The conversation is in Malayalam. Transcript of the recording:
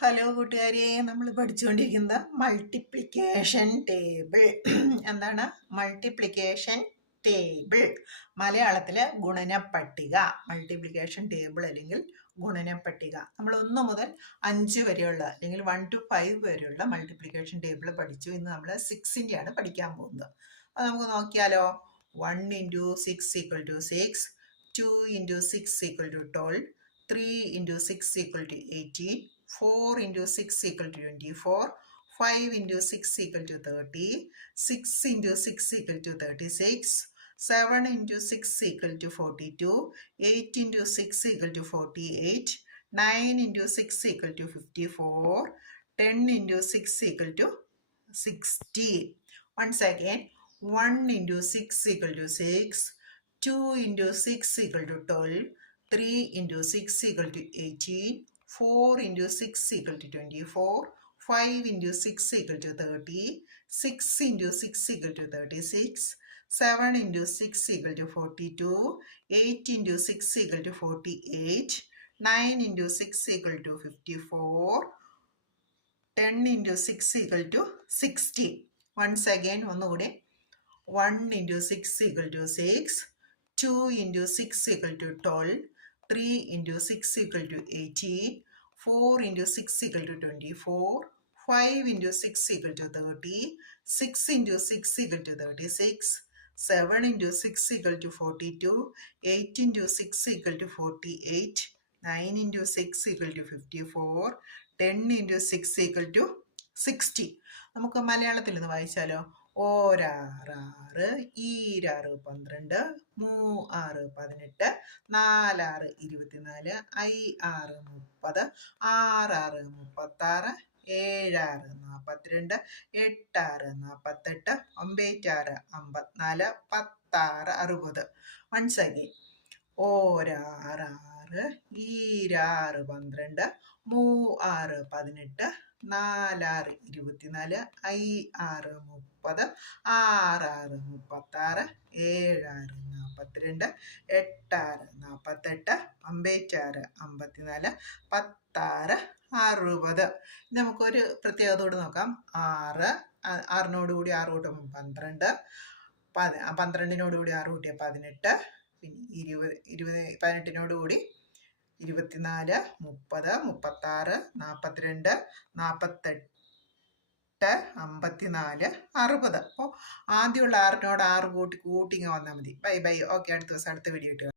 ഹലോ കൂട്ടുകാരെ, നമ്മൾ പഠിച്ചുകൊണ്ടിരിക്കുന്നത് മൾട്ടിപ്ലിക്കേഷൻ ടേബിൾ. എന്താണ് മൾട്ടിപ്ലിക്കേഷൻ ടേബിൾ? മലയാളത്തിലെ ഗുണനപ്പട്ടിക. മൾട്ടിപ്ലിക്കേഷൻ ടേബിൾ അല്ലെങ്കിൽ ഗുണനപ്പട്ടിക. നമ്മൾ 1 മുതൽ 5 വരെയുള്ള അല്ലെങ്കിൽ 1 to 5 വരെയുള്ള മൾട്ടിപ്ലിക്കേഷൻ ടേബിൾ പഠിച്ചു. ഇന്ന് നമ്മൾ 6ൻ്റെയാണ് പഠിക്കാൻ പോകുന്നത്. അപ്പോൾ നമുക്ക് നോക്കിയാലോ. 1 into 6 equal to 6, 2 into 6 equal to 12, 3 into 6 equal to 18, 4 into 6 equal to 24, 5 into 6 equal to 30, 6 into 6 equal to 36, 7 into 6 equal to 42, 8 into 6 equal to 48, 9 into 6 equal to 54, 10 into 6 equal to 60. Once again, 1 into 6 equal to 6, 2 into 6 equal to 12, 3 into 6 equal to 18, 4 into 6 equal to 24, 5 into 6 equal to 30, 6 into 6 equal to 36, 7 into 6 equal to 42, 8 into 6 equal to 48, 9 into 6 equal to 54, 10 into 6 equal to 60. Once again, 1 into 6 equal to 6, 2 into 6 equal to 12, 3 into 6 equal to 18, 4 into 6 equal to 24, 5 into 6 equal to 30, 6 into 6 equal to 36, 7 into 6 equal to 42, 8 into 6 equal to 48, 9 into 6 equal to 54, 10 into 6 equal to 60. നമുക്ക് മലയാളത്തിൽ നിന്ന് വായിച്ചാലോ. 1 6 6, 2 6 12, 3 6 18, 4 6 24, 5 6 30, 6 6 36, 7 6 42, 8 6 48, 9 6 54, 10 6 60. Once again. 1 6 6, 2 6 12, 3 6 18, 4 6 24, 5 6 30, 6 6 36, 7 6 42, 8 6 48, 9 6 54, 10 6 60. നമുക്കൊരു പ്രത്യേകത കൂടി നോക്കാം. 6 6നോട് കൂടി 6 കൂട്ടുമ്പോൾ 12, 12നോട് കൂടി 6 കൂട്ടിയ 18, പിന്നെ 20 18നോട് കൂടി 24, 30, 36, 42, 48, 54, 60. അപ്പോൾ ആദ്യമുള്ള 6നോട് 6 കൂട്ടിങ്ങ് വന്നാൽ മതി. Bye bye. ഓക്കെ, അടുത്ത ദിവസം അടുത്ത വീഡിയോ ഇട്ട്